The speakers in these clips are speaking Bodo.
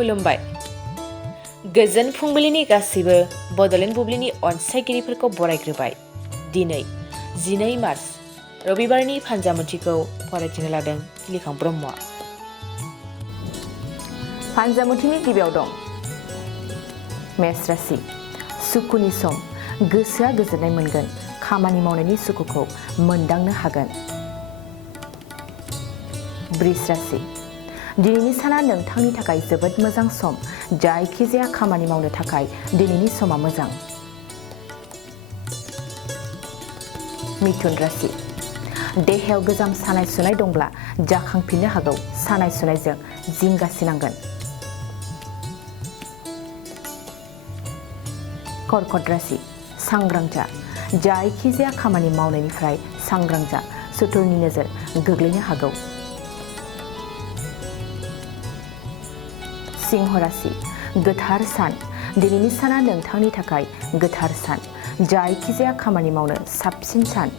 खुलुमबाय। गोजोन फुंबिलिनि गासैबो बड'लेण्ड बुब्लिनि अनसायगिरिफोरखौ बरायग्रोबाय। दिनै 12 मार्च रबिबारनि फान्जामुथिखौ फरायथिनो लादों खिलिखां ब्रह्मआ। फान्जामुथिनि गिबियाव दं मेष राशि। सुखुनि सम, गोसोआ गोजोननाय मोनगोन, खामानि मावनायनि सुखुखौ मोनदांनो हागोन। बृष राशि। दिनैनि साना नोंथांनि थाखाय जोबोद मोजां सम, जायखिजाया खामानि मावनो थाखाय दिनैनि समा मोजां। मिथुन राशि। देहायाव गोजाम सानाय सुनाय दंब्ला जाखांफिननो हागौ, सानाय सुनायजों जिंगासिनांगोन। कर्कट राशि। सांग्रां जा, जायखिजाया खामानि मावनायनिफ्राय सांग्रां जा, सुथुरनि नोजोर गोग्लैनो हागौ। सिंह राशि। गोथार सान। दिनैनि साना नोंथांनि थाखाय गोथार सान, जायखिजाया खामानि मावनो साबसिन सान।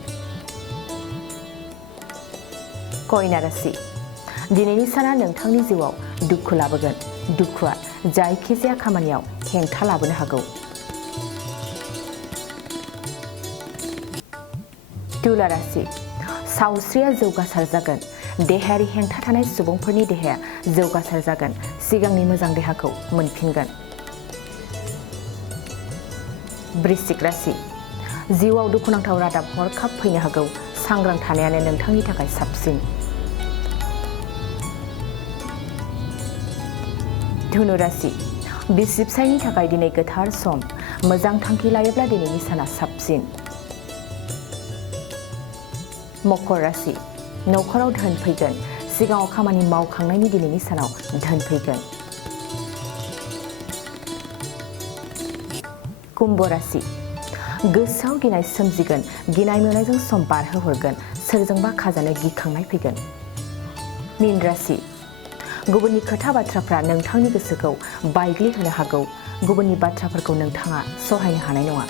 कन्या राशि। दिनैनि साना नोंथांनि जिउआव दुखु लाबोगोन, दुखुआ जायखिजाया खामानियाव हेंथा लाबोनो हागौ। तुला राशि। सावस्रिया जौगासार जागोन, देहायारि हेंथा थानाय सुबुंफोरनि देहाया जौगासार जागोन, सिगांनि मोजां देहाखौ मोनफिनगोन। वृश्चिक राशि। जिउआव दुखुनांथाव रादाब हरखाब फैनो हागौ, सांग्रां थानायानो नोंथांनि थाखाय साबसिन। धनु राशि। बिसि फिसायनि थाखाय दिनै गोथार सम, मोजां थांखि लायोब्ला दिनैनि साना साबसिन। मकर राशि। न'खराव धोन फैगोन, सिगाङाव खामानि मावखांनायनि दिनैनि सानाव धोन फैगोन। कुम्भ राशि। गोसोआव गिनाय सोमजिगोन, गिनाय मोननायजों सम बारहोहरगोन, सोरजोंबा खाजानो गिखांनाय फैगोन। मीन राशि। गुबुननि खोथा बाथ्राफ्रा नोंथांनि गोसोखौ बायग्लिहोनो हागौ, गुबुननि बाथ्राफोरखौ नोंथाङा सहायनो हानाय नङा।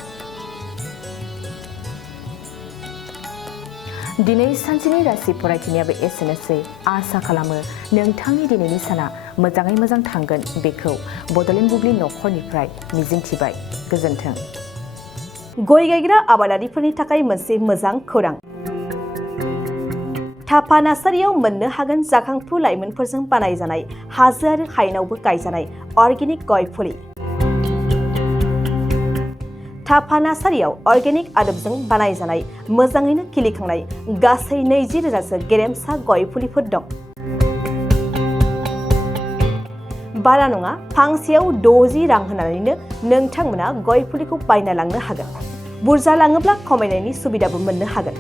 दिनै सानसेनि राशि फरायथिनायाबो एसेनोसै। आसा खालामो नोंथांनि दिनैनि साना मोजाङै मोजां थांगोन, बेखौ बड'लेण्ड बुब्लि न'खरनिफ्राय मिजिंथिबाय। गोजोन्थों। गय गायग्रा आबादारिफोरनि थाखाय मोनसे मोजां खौरां। थाफा नार्सारियाव मोननो हागोन जाखांफु लाइमोनफोरजों बानायजानाय हाजो आरो हायेनावबो गायजानाय अर्गेनिक गय फुलि। थाफा नार्सारियाव अर्गेनिक आदबजों बानायजानाय मोजाङैनो खिलिखांनाय गासै 20,000सो गेरेमसा गय फुलिफोर दं। बारा नङा, फांसेयाव 60 रां होनानैनो नोंथांमोना गय फुलिखौ बायना लांनो हागोन। बुरजा लाङोब्ला खमायनायनि सुबिदाबो मोननो हागोन।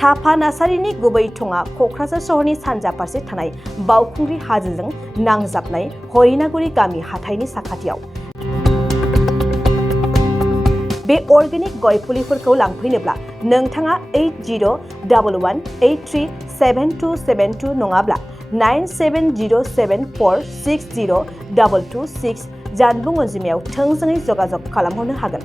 थाफा नार्सारिनि गुबै थङा क'क्राझार सहरनि सानजा फारसे थानाय बावखुंग्रि हाजोजों नांजाबनाय हरिनागुरि गामि हाथाइनि साखाथियाव। बे अर्गेनिक गय फुलिफोरखौ लांफैनोब्ला नोंथाङा 8011837272 नङाब्ला 9707460226 जानबुं अनजिमायाव थोंजोङै जगाजग खालामहरनो हागोन।